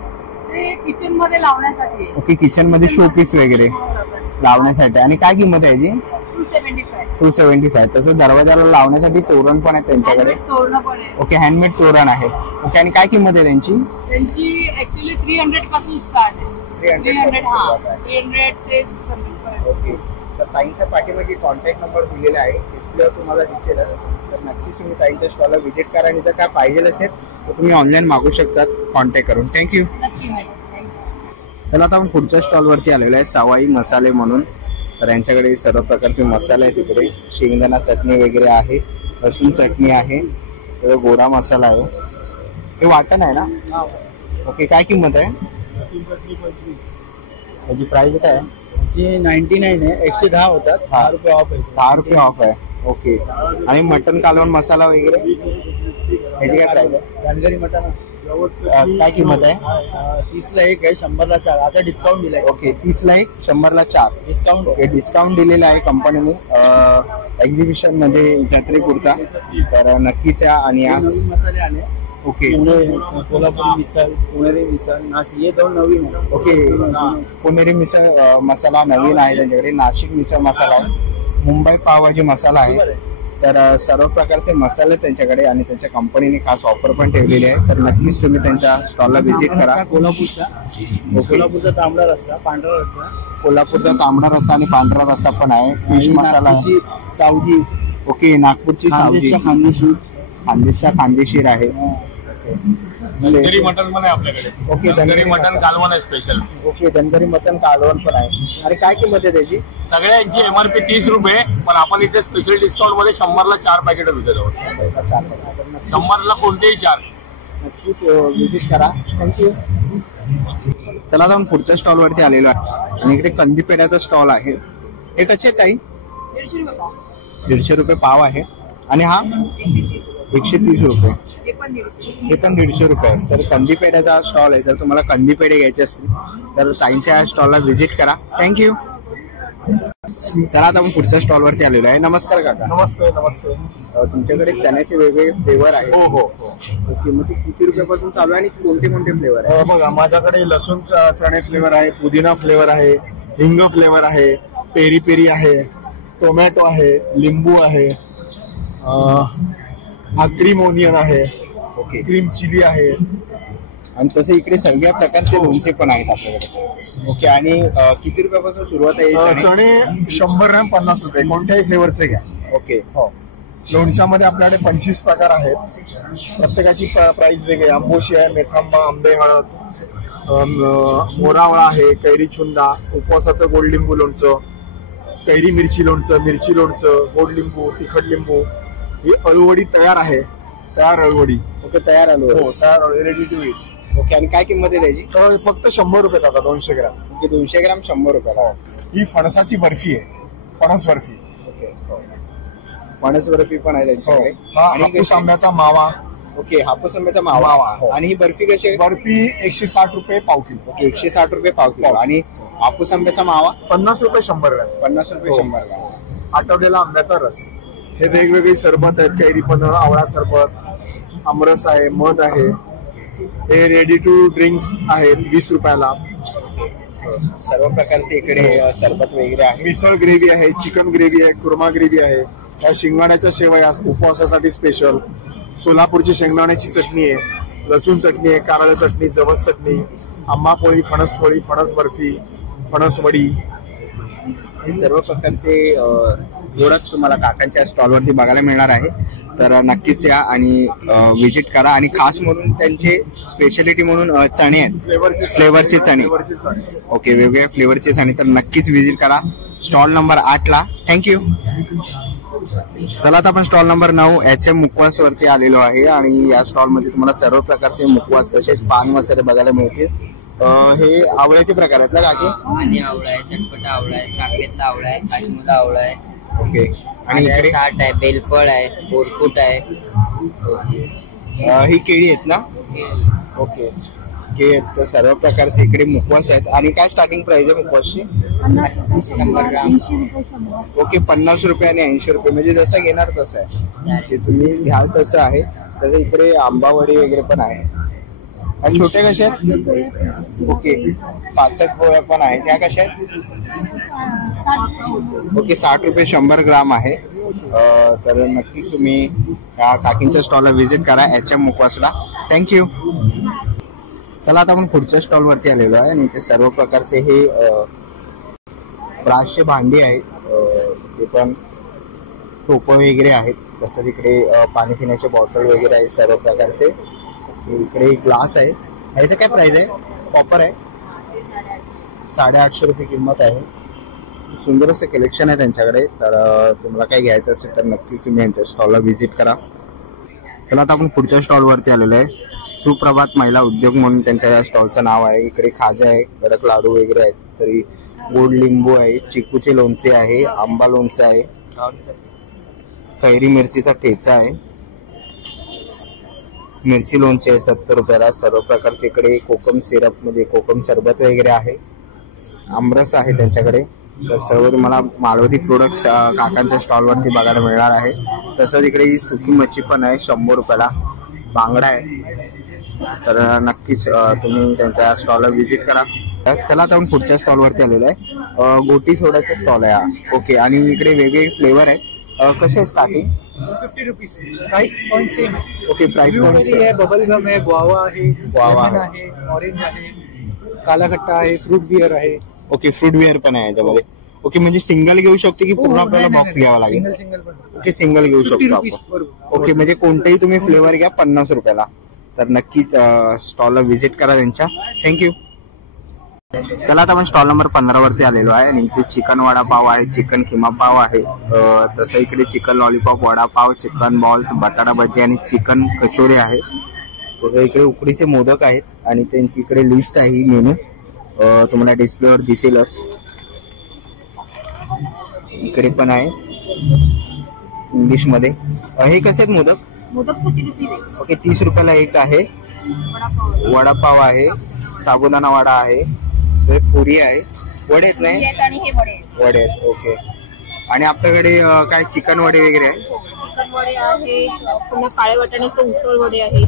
किचन मध्ये लावण्यासाठी. ओके, किचन मध्ये शो पीस वगैरे लावण्यासाठी. आणि काय किंमत आहे याची? 275. तसं दरवाजाला लावण्यासाठी तोरण पण आहे त्यांच्याकडे. ओके, हँडमेड तोरण आहे. ओके, आणि काय किंमत आहे त्यांची? ऍक्च्युली 300 पासून स्टार्ट आहे. 300 ते 600. ओके, तर ताईंच्या पाठीमागे कॉन्टॅक्ट नंबर दिलेला आहे, तिथलं तुम्हाला दिसेल. तर नक्कीच तुम्ही ताईंच्या स्टॉलला व्हिजिट करा आणि जर काय पाहिजे असेल तर तुम्ही ऑनलाईन मागू शकतात कॉन्टॅक्ट करून. थँक्यू. चला आता आपण पुढच्या स्टॉल वरती आलेलो आहे, सवाई मसाले म्हणून. तर यांच्याकडे सर्व प्रकारचे मसाले आहेत. तिकडे शेंगदाणा चटणी वगैरे आहे, लसूण चटणी आहे, गोडा मसाला आहे. हे वाटण आहे ना? ओके, काय किंमत आहे याची? प्राइस काय आहे? 99 आहे. 110 होतात. 10 रुपये ऑफ आहे. 10 रुपये ऑफ आहे. ओके, आणि मटन कालवण मसाला वगैरे याची काय प्राइस आहे? जानगरी मटन काय किंमत आहे? 30 ला 1 आहे, 100 ला 4. आता डिस्काउंट दिलाय. ओके, 30 ला 1, 100 ला 4 डिस्काउंट. ओके, डिस्काउंट दिलेला आहे कंपनीने एक्झिबिशन मध्ये जत्रेपुरता. तर नक्कीच या. आणि मसाले आले. ओके, कोल्हापुरी मिसळ, पुणेरी मिसळ, नाशिक, हे 2 नवीन आहे. ओके, पुणेरी मिसळ मसाला नवीन आहे त्यांच्याकडे. नाशिक मिसळ मसाला आहे, मुंबई पावभाजी मसाला आहे. तर सर्व प्रकारचे मसाले त्यांच्याकडे आणि त्यांच्या कंपनीने खास ऑफर पण ठेवलेली आहे. तर नक्कीच तुम्ही त्यांच्या स्टॉलला व्हिजिट करा. कोल्हापूरचा तांबडा रस्सा, पांढरा रस्सा, कोल्हापूरचा तांबडा रस्सा आणि पांढरा रस्सा पण आहे. फिश मसाला आहे. सावजी. ओके, नागपूरची सावजी, खानदेशचा खानदेशीर आहे. धनगरी मटन पण आहे आपल्याकडे. ओके, धनगरी मटन कालवण आहे स्पेशल. ओके, धनगरी मटन कालवण पण आहे. आणि काय किंमत आहे त्याची? सगळ्यांची MRP 30 रुपये, पण आपण इथे स्पेशल डिस्काउंट मध्ये 100 ला 4 पॅकेट विकत आहोत. 100 ला कोणतेही 4. नक्कीच व्हिजिट करा. थँक्यू. चला आता आपण पुढच्या स्टॉल वरती आलेलो आहे आणि इकडे कंदी पेढ्याचा स्टॉल आहे. हे कसे ताई? 150 रुपये पाव आहे. आणि हा 130 रुपये. हे पण 150 रुपये. तर कंदी पेढ्याचा स्टॉल आहे. जर तुम्हाला कंदी पेढे घ्यायचे असतील तर ताईंच्या स्टॉलला व्हिजिट करा. थँक्यू. चला आता आपण पुढच्या स्टॉल वरती आलेलो आहे. नमस्कार काका. नमस्ते. नमस्ते. तुमच्याकडे चण्याचे वेगवेगळे फ्लेवर आहे. हो हो. ओके, मग ते किती रुपयापासून चालू आहे आणि कोणते कोणते फ्लेवर आहे? बघा, माझ्याकडे लसूण चणे फ्लेवर आहे, पुदिना फ्लेवर आहे, हिंग फ्लेवर आहे, पेरी पेरी आहे, टोमॅटो आहे, लिंबू आहे, क्रीम ओनियन आहे, ओके, क्रीम चिली आहे. आणि तसे इकडे सगळ्या प्रकारचे लोणचे पण आहेत आपल्याकडे. ओके, आणि किती रुपयापासून सुरुवात आहे? चणे 100 ग्रॅम 50 रुपये, कोणत्याही फ्लेवरचे घ्या. ओके, हो. लोणच्यामध्ये आपल्याकडे 25 प्रकार आहेत. प्रत्येकाची प्राइस वेगळी. आंबोशी आहे, मेथांबा, आंबे हळद, मोरावळा आहे, कैरी चुंदा, उपवासाचं गोड लिंबू लोणचं, कैरी मिरची लोणचं, मिरची लोणचं, गोड लिंबू, तिखट लिंबू. ही अळूवडी तयार आहे, तयार अळूवडी. ओके, तयार आलो. हो, तयार अळूवडी, रेडी टू ईट. ओके, आणि काय किंमत आहे त्याची? फक्त 100 रुपये आता 200 ग्रॅम. ओके, 200 ग्राम 100 रुपये. ही फणसाची बर्फी आहे, फणस बर्फी. ओके, फणस बर्फी पण आहे त्यांच्याकडे. हापूस आंब्याचा मावा. ओके, हापूस आंब्याचा मावा. आणि ही बर्फी कशी आहे? बर्फी 160 रुपये पाव किलो. ओके, 160 रुपये पाव किलो. आणि हापूस आंब्याचा मावा 50 रुपये 100 ग्रॅम. 50 रुपये 100 ग्राम. आठवलेला आंब्याचा रस. हे वेगवेगळी सरबत आहेत, कैरी पण, आवळा सरबत, आमरस आहे, मध आहे. हे रेडी टू ड्रिंक्स आहेत 20 रुपयाला. सर्व प्रकारचे इकडे सरबत वगैरे आहे. मिसळ ग्रेव्ही आहे, चिकन ग्रेव्ही आहे, कुर्मा ग्रेव्ही आहे, या शेंगदाण्याच्या शेवया उपवासासाठी स्पेशल, सोलापूरची शेंगदाण्याची चटणी आहे, लसूण चटणी आहे, कारळ चटणी, जवस चटणी, आंबा पोळी, फणस बर्फी, फणस वडी. हे सर्व प्रकारचे प्रोडक्ट तुम्हाला काकांच्या स्टॉलवरती बघायला मिळणार आहे. तर नक्कीच या आणि व्हिजिट करा. आणि खास म्हणून त्यांचे स्पेशालिटी म्हणून चणे आहेत, फ्लेवरचे चणे. ओके, वेगवेगळ्या फ्लेवरचे चणे. तर नक्कीच व्हिजिट करा स्टॉल नंबर 8 ला. थँक्यू. चला आता आपण स्टॉल नंबर 9 HM मुखवास वरती आलेलो आहे. आणि या स्टॉल मध्ये तुम्हाला सर्व प्रकारचे मुखवास तसेच पान मसाले बघायला मिळतील. हे आवळ्याचे प्रकार आहेत ना काकी? आणि आवळा आहे, चटपटा आवळा आहे, साखरेतला आवळा आहे, काश्मीरला आवळा आहे. ओके. आणि इकडे साठ आहे, बेलफळ आहे, बोरकुट आहे. ही केळी आहेत ना? ओके. हे तर सर्व प्रकारचे इकडे मुखवास आहेत. आणि काय स्टार्टिंग प्राइस आहे मुखवासची? 100 ग्राम. ओके, 50 रुपये आणि 80 रुपये, म्हणजे जसं घेणार तसं आहे, ते तुम्ही घ्याल तसं आहे. तसं इकडे आंबावडी वगैरे पण आहे. आणि छोटे कसे आहेत? ओके, पाचट पोळ्या पण आहेत. त्या कशा आहेत? ओके, 60 रुपये 100 ग्राम आहे. तर नक्कीच तुम्ही या काकींच्या स्टॉलला व्हिजिट करा HM मुखवासला. थँक्यू. चला आता आपण पुढच्या स्टॉल वरती आलेलो आहे. आणि ते सर्व प्रकारचे हे ब्रासचे भांडी आहेत, ते पण टोपं वगैरे आहेत. तसंच इकडे पाणी पिण्याचे बॉटल वगैरे आहेत सर्व प्रकारचे. इकडे ग्लास आहे. याचं काय प्राइस आहे? कॉपर आहे, 850 रुपये किंमत आहे. सुंदर असं कलेक्शन आहे त्यांच्याकडे. तर तुम्हाला काय घ्यायचं असेल तर नक्कीच तुम्ही यांच्या स्टॉलला व्हिजिट करा. चला आता आपण पुढच्या स्टॉल वरती आलेलो आहे. सुप्रभात महिला उद्योग म्हणून त्यांच्या या स्टॉलचं नाव आहे. इकडे खाजा आहे, कडक लाडू वगैरे आहेत. तरी गोड लिंबू आहे, चिकूचे लोणचे आहे, आंबा लोणचे आहे, कैरी मिरचीचा ठेचा आहे, मिरची लोणचे आहे 70 रुपयाला. सर्व प्रकारचे इकडे कोकम सिरप म्हणजे कोकम सरबत वगैरे आहे, आमरस आहे त्यांच्याकडे. तर सर्व तुम्हाला मालवणी प्रोडक्ट्स काकांच्या स्टॉलवरती बघायला मिळणार आहे. तसंच इकडे ही सुकी मच्छी पण आहे 100 रुपयाला. बांगडा आहे. तर नक्कीच तुम्ही त्यांच्या स्टॉलला व्हिजिट करा. चला आता आपण पुढच्या स्टॉलवरती आलेलो आहे. गोटी सोडाचा स्टॉल आहे हा. ओके. आणि इकडे वेगवेगळे फ्लेवर आहेत. कसे आहे starting? 50 rupees. Price point same. Okay, price point आहे. बबल गम आहे, गुआवा आहे, गुआवा आहे, ऑरेंज आहे, काला खट्टा आहे, फ्रूट बियर आहे. ओके, फ्रूट बियर पण आहे याच्यामध्ये. ओके, म्हणजे सिंगल घेऊ शकतो की पूर्ण आपल्याला बॉक्स घ्यावा लागेल? सिंगल पण. ओके, सिंगल घेऊ शकतो आपण. ओके, म्हणजे कोणतेही तुम्ही फ्लेवर घ्या 50 रुपयाला. तर नक्कीच स्टॉलला व्हिजिट करा त्यांच्या. थँक्यू. चला आता आपण स्टॉल नंबर 15 वरती आलेलो आहे. आणि इथे चिकन वडापाव आहे, चिकन खिमा पाव आहे, तसं इकडे chicken lollipop, vada pav, chicken balls, बटाटा भजी आणि चिकन कचोरी आहे. तसं इकडे उकडीचे मोदक आहेत. आणि त्यांची इकडे लिस्ट आहे, ही मेनू तुम्हाला डिस्प्लेवर दिसेलच. इकडे पण आहे इंग्लिश मध्ये. हे कसे आहेत मोदक? मोदक 40 रुपये आहे. ओके, 30 रुपयाला एक आहे. वडापाव आहे, साबुदाणा वडा आहे, पुरी आहे, वडे आहेत नाही? आणि हे वडे आहेत. ओके. आणि आपल्याकडे काय चिकन वडे वगैरे आहे? चिकन वडे आहे, पुन्हा काळ्या वाटाण्याचं उसळ वडे आहे,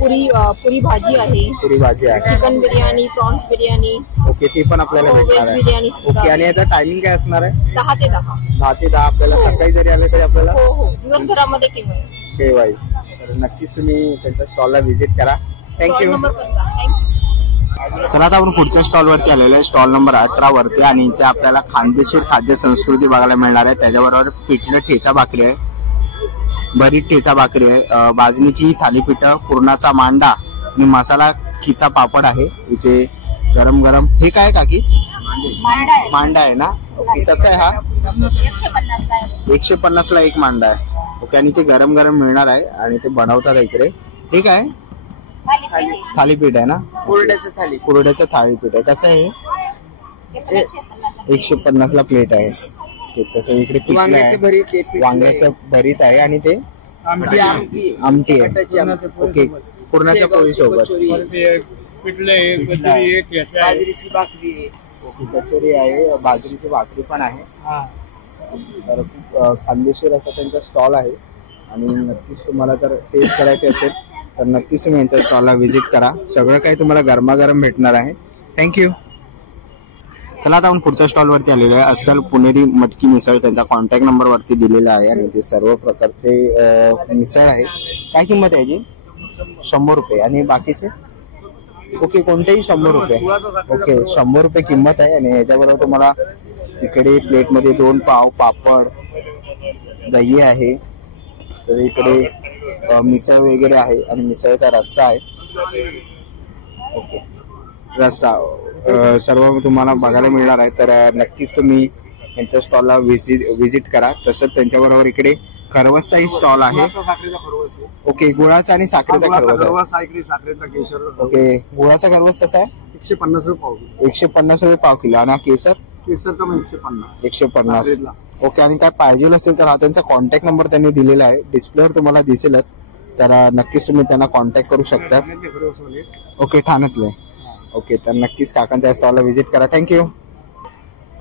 पुरी भाजी आहे, पुरी भाजी आहे, chicken biryani, prawns biryani. Okay, ती पण आपल्याला भेटणार आहे. बिर्याणी. ओके. आणि याचा टायमिंग काय असणार आहे? 10 ते 10. 10 ते 10. आपल्याला सकाळी जरी आले तरी आपल्याला हो, दिवसभरामध्ये केव्हाही. तर नक्कीच तुम्ही त्यांच्या स्टॉलला व्हिजिट करा. थँक्यू. चला आता आपण पुढच्या स्टॉल वरती आलेलो आहे. स्टॉल नंबर 18 वरती. आणि इथे आपल्याला खानदेशीर खाद्य संस्कृती बघायला मिळणार आहे. त्याच्याबरोबर पिठलं ठेचा भाकरी आहे, भरीत ठेचा भाकरी आहे, भाजणीची थालीपीठं, पुरणाचा मांडा आणि मसाला खिचा पापड आहे. इथे गरम गरम. हे काय काकी? मांडा आहे ना? ओके. कसं आहे हा? 150 ला एक मांडा आहे. ओके. आणि ते गरम गरम मिळणार आहे आणि ते बनवतात इकडे. हे काय? थालीपीठ आहे ना? कुरड्याचं थालीपीठ आहे. कसं आहे? 150 ला प्लेट आहे. तसं इकडे वांग्याचं भरीत आहे आणि ते आमटी आहे. ओके. पुरणाच्या पोळी सोबत कचोरी आहे, बाजरीची भाकरी पण आहे. तर खानदेशीर असा त्यांचा स्टॉल आहे. आणि नक्कीच तुम्हाला जर टेस्ट करायचे असेल तर नक्कीच तुम्ही यांच्या स्टॉलला व्हिजिट करा. सगळं काही तुम्हाला गरमागरम भेटणार आहे. थँक्यू. चला आता आपण पुढच्या स्टॉल वरती आलेलो आहे. अस्सल पुणेरी मटकी मिसळ त्यांचा कॉन्टॅक्ट नंबर वरती दिलेला आहे आणि ते सर्व प्रकारचे मिसळ आहे. काय किंमत आहे याची? 100 रुपये. आणि बाकीचे ओके कोणतेही 100 रुपये. ओके 100 रुपये किंमत आहे. आणि याच्याबरोबर तुम्हाला इकडे प्लेटमध्ये 2 पाव, पापड, दही आहे. तर इकडे मिसळ वगैरे आहे आणि मिसळचा रस्सा आहे. ओके रस्सा सर्व तुम्हाला बघायला मिळणार आहे. तर नक्कीच तुम्ही यांच्या स्टॉलला व्हिजिट करा. तसंच त्यांच्याबरोबर इकडे खरवसचाही स्टॉल आहे. ओके गुळाचा आणि साखरेचा खरवस. ओके गुळाचा खरवस कसा आहे? 150 रुपये पाव. 150 रुपये पाव किलो. आणि केसर? केसर तर 150. 150. ओके. आणि काय पाहिजे असेल तर हा त्यांचा कॉन्टॅक्ट नंबर त्यांनी दिलेला आहे, डिस्प्लेवर तुम्हाला दिसेलच. तर नक्कीच तुम्ही त्यांना कॉन्टॅक्ट करू शकता. ओके ठाण्यातले. ओके तर नक्कीच काकांच्या स्टॉलला व्हिजिट करा. थँक्यू.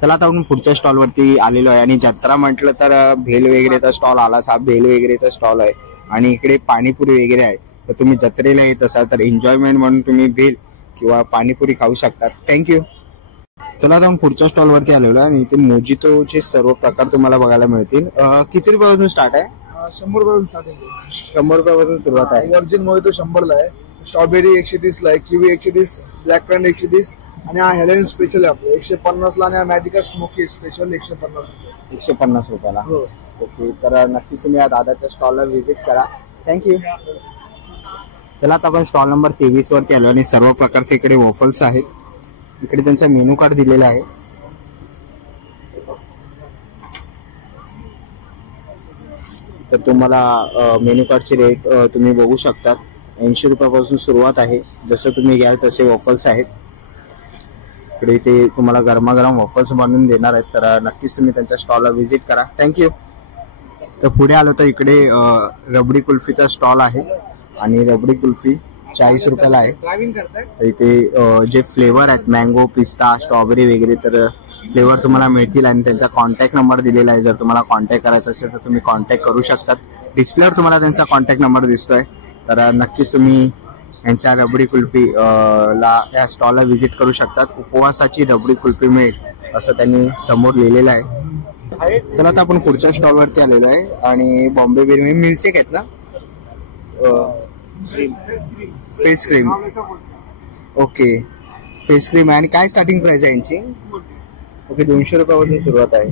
चला आता आपण पुढच्या स्टॉल वरती आलेलो आहे. आणि जत्रा म्हटलं तर भेल वगैरेचा स्टॉल आलाच. हा भेल वगैरेचा स्टॉल आहे आणि इकडे पाणीपुरी वगैरे आहे. तर तुम्ही जत्रेला येत असाल तर एन्जॉयमेंट म्हणून तुम्ही भेल किंवा पाणीपुरी खाऊ शकता. थँक्यू. चला आता आपण पुढच्या स्टॉल वरती आलेलो आहे आणि इथे मोजितोचे सर्व प्रकार तुम्हाला बघायला मिळतील. किती रुपयापासून स्टार्ट आहे? 100 रुपयापासून स्टार्टिंग आहे. 100 रुपयापासून सुरुवात आहे. व्हर्जिन मोहितो 100 ला आहे, स्ट्रॉबेरी 130 ला आहे, किवी 130, ब्लॅक करंट 130 आणि हा हेलेन स्पेशल आहे आपलं 150 ला. आणि हा मॅजिका स्मोकी स्पेशल 150 रुपये. 150 रुपयाला. हो. ओके तर नक्कीच तुम्ही या दादाच्या स्टॉलला व्हिजिट करा. थँक्यू. चला आता आपण स्टॉल नंबर 23 वरती आलो आणि सर्व प्रकारचे इकडे वॉफल्स आहेत. इकडे त्यांचा मेनू कार्ड दिलेला आहे. तर तुम्हाला मेनू कार्डचे रेट तुम्ही बघू शकतात. 80 रुपयापासून सुरुवात आहे. जसं तुम्ही घ्याल तसे वॉफल्स आहेत. इकडे ते तुम्हाला गरमागरम वॉफल्स बनवून देणार आहेत. तर नक्कीच तुम्ही त्यांच्या स्टॉलला व्हिजिट करा. थँक्यू. तर पुढे आलो तर इकडे रबडी कुल्फीचा स्टॉल आहे आणि रबडी कुल्फी 40 रुपयाला आहे. तर इथे जे फ्लेवर आहेत मँगो, पिस्ता, स्ट्रॉबेरी वगैरे तर फ्लेवर तुम्हाला मिळतील. आणि त्यांचा कॉन्टॅक्ट नंबर दिलेला आहे. जर तुम्हाला कॉन्टॅक्ट करायचा असेल तर तुम्ही कॉन्टॅक्ट करू शकतात. डिस्प्लेवर तुम्हाला त्यांचा कॉन्टॅक्ट नंबर दिसतोय. तर नक्कीच तुम्ही यांच्या रबडी कुल्फी ला या स्टॉलला व्हिजिट करू शकतात. उपवासाची रबडी कुल्फी मिळेल असं त्यांनी समोर लिहिलेलं आहे. चला आता आपण पुढच्या स्टॉल वरती आलेलो आहे आणि बॉम्बे बिर्याणी मिल्कशेक आहेत ना, face cream. Okay face cream आहे. आणि काय स्टार्टिंग प्राइस आहे यांची? ओके 200 रुपयापासून सुरुवात आहे.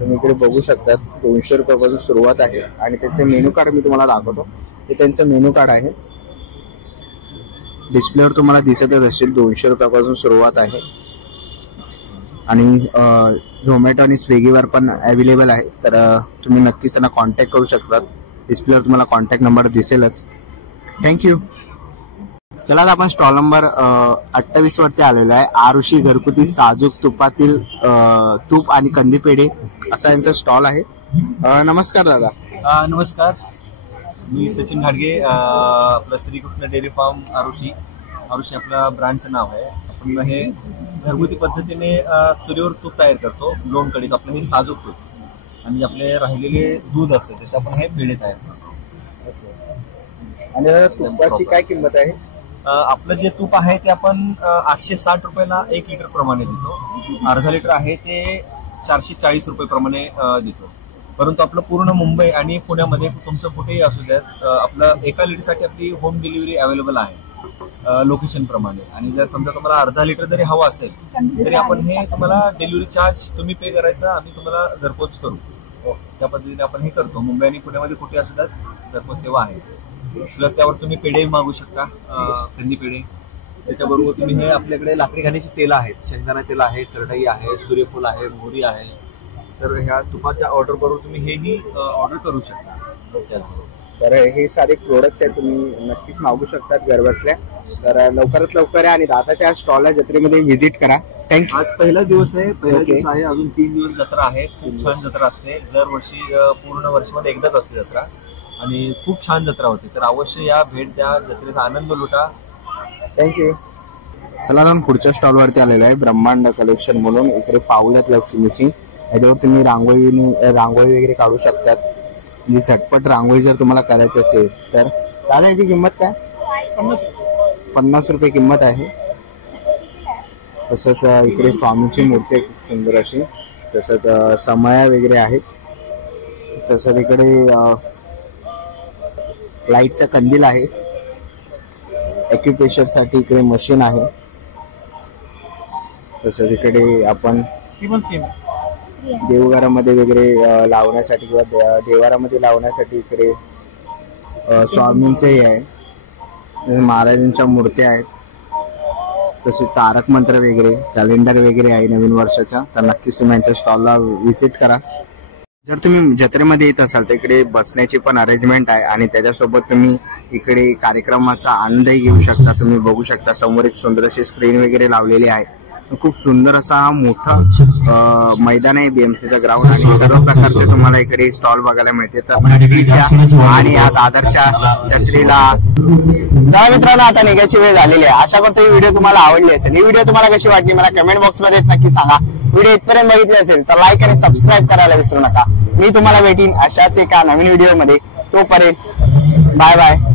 तुम्ही इकडे बघू शकतात 200 रुपयापासून सुरुवात आहे. आणि त्याचे मेनू कार्ड मी तुम्हाला दाखवतो. हे त्यांचं मेनू कार्ड आहे. डिस्प्लेवर तुम्हाला दिसतच असेल 200 रुपयापासून सुरुवात आहे. आणि झोमॅटो आणि स्विगीवर पण अवेलेबल आहे. तर तुम्ही नक्कीच त्यांना कॉन्टॅक्ट करू शकतात. डिस्प्लेवर तुम्हाला कॉन्टॅक्ट नंबर दिसेलच. थँक्यू. चला आता आपण स्टॉल नंबर 28 वरती आलेलो आहे. आरुषी घरगुती साजूक तुपातील तूप आणि कंदी पेढे असा यांचा स्टॉल आहे. नमस्कार दादा. नमस्कार. मी सचिन घाडगे, आपलं श्रीकृष्ण डेअरी फार्म आरुषी आपलं ब्रँडचं नाव आहे. आपण हे घरगुती पद्धतीने चुलीवर तूप तयार करतो. लोणकडीत आपलं हे साजूक तूप आणि आपले राहिलेले दूध असते त्याचे आपण हे पेढे तयार करतो. आणि तुपाची काय किंमत आहे? आपलं जे तूप आहे ते आपण 860 रुपयाला 1 लिटर प्रमाणे देतो. अर्धा लिटर आहे ते 440 रुपये प्रमाणे देतो. परंतु आपलं पूर्ण मुंबई आणि पुण्यामध्ये तुमचं कुठेही असू द्यात आपलं एका लिटरसाठी आपली होम डिलिव्हरी अवेलेबल आहे लोकेशन प्रमाणे. आणि जर समजा तुम्हाला अर्धा लिटर जरी हवा असेल तरी आपण हे तुम्हाला डिलिव्हरी चार्ज तुम्ही पे करायचा, आम्ही तुम्हाला घरपोच करू. त्या पद्धतीने आपण हे करतो. मुंबई आणि पुण्यामध्ये कुठे असू द्यात घरपोच सेवा आहे. प्लस त्यावर तुम्ही पेढे मागू शकता, कंदी पेढे. त्याच्याबरोबर तुम्ही हे आपल्याकडे लाकडी घाण्याची तेल आहेत, शेंगदाणा तेल आहे, करडई आहे, सूर्यफूल आहे, मोहरी आहे. तर ह्या तुपाच्या ऑर्डर बरोबर तुम्ही हेही ऑर्डर करू शकता. तर हे सारे प्रोडक्ट्स आहेत, तुम्ही नक्कीच मागू शकतात घर बसल्या. तर लवकरात लवकर आणि दादाच्या स्टॉलला जत्रेमध्ये व्हिजिट करा. थँक्यू. आज पहिला दिवस आहे, पहिला दिवस आहे. अजून 3 दिवस जत्रा आहे. खूप छान जत्रा असते. दरवर्षी पूर्ण वर्षामध्ये एकदाच असते जत्रा आणि खूप छान जत्रा होते. तर अवश्य या भेट द्या, जत्रेचा आनंद लुटा. थँक्यू. चला जाऊन पुढच्या स्टॉल वरती आलेलो आहे ब्रह्मांड कलेक्शन म्हणून. इकडे पावल्यात लक्ष्मीची. याच्यावर तुम्ही रांगोळी वगैरे काढू शकतात. म्हणजे झटपट रांगोळी जर तुम्हाला करायची असेल तर. दादा याची किंमत काय? 50 रुपये किंमत आहे. तसंच इकडे स्वामीची मूर्ती आहे खूप सुंदर अशी, तसंच समया वगैरे आहेत, तसंच इकडे लाईटचा कंदील आहे, एक्युप्रेशर साठी इकडे मशीन आहे, तसंच इकडे आपण देवघरामध्ये वगैरे लावण्यासाठी किंवा देवारामध्ये लावण्यासाठी इकडे स्वामींचे हे आहे, महाराजांच्या मूर्त्या आहेत, तसेच तारक मंत्र वगैरे, कॅलेंडर वगैरे आहे नवीन वर्षाचा. तर नक्कीच तुम्ही यांच्या स्टॉलला व्हिजिट करा. जर तुम्ही जत्रेमध्ये येत असाल तर इकडे बसण्याची पण अरेंजमेंट आहे आणि त्याच्यासोबत तुम्ही इकडे कार्यक्रमाचा आनंदही घेऊ शकता. तुम्ही बघू शकता समोर एक सुंदर अशी स्क्रीन वगैरे लावलेली आहे. खूप सुंदर असा हा मोठा मैदान आहे बीएमसीचा ग्राउंड आणि सर्व प्रकारचे तुम्हाला इकडे स्टॉल बघायला मिळते. तर नक्कीच या आणि या दादरच्या जत्रेला चला मित्रांनो, आता निघायची वेळ झालेली आहे. आशा करतो ही व्हिडिओ तुम्हाला आवडली असेल. ही व्हिडिओ तुम्हाला कशी वाटली मला कमेंट बॉक्स मध्ये नक्की सांगा. व्हिडिओ इथपर्यंत बघितली असेल तर लाईक आणि सबस्क्राईब करायला विसरू नका. मी तुम्हाला भेटीन अशाच एका नवीन व्हिडिओ मध्ये. तोपर्यंत बाय बाय.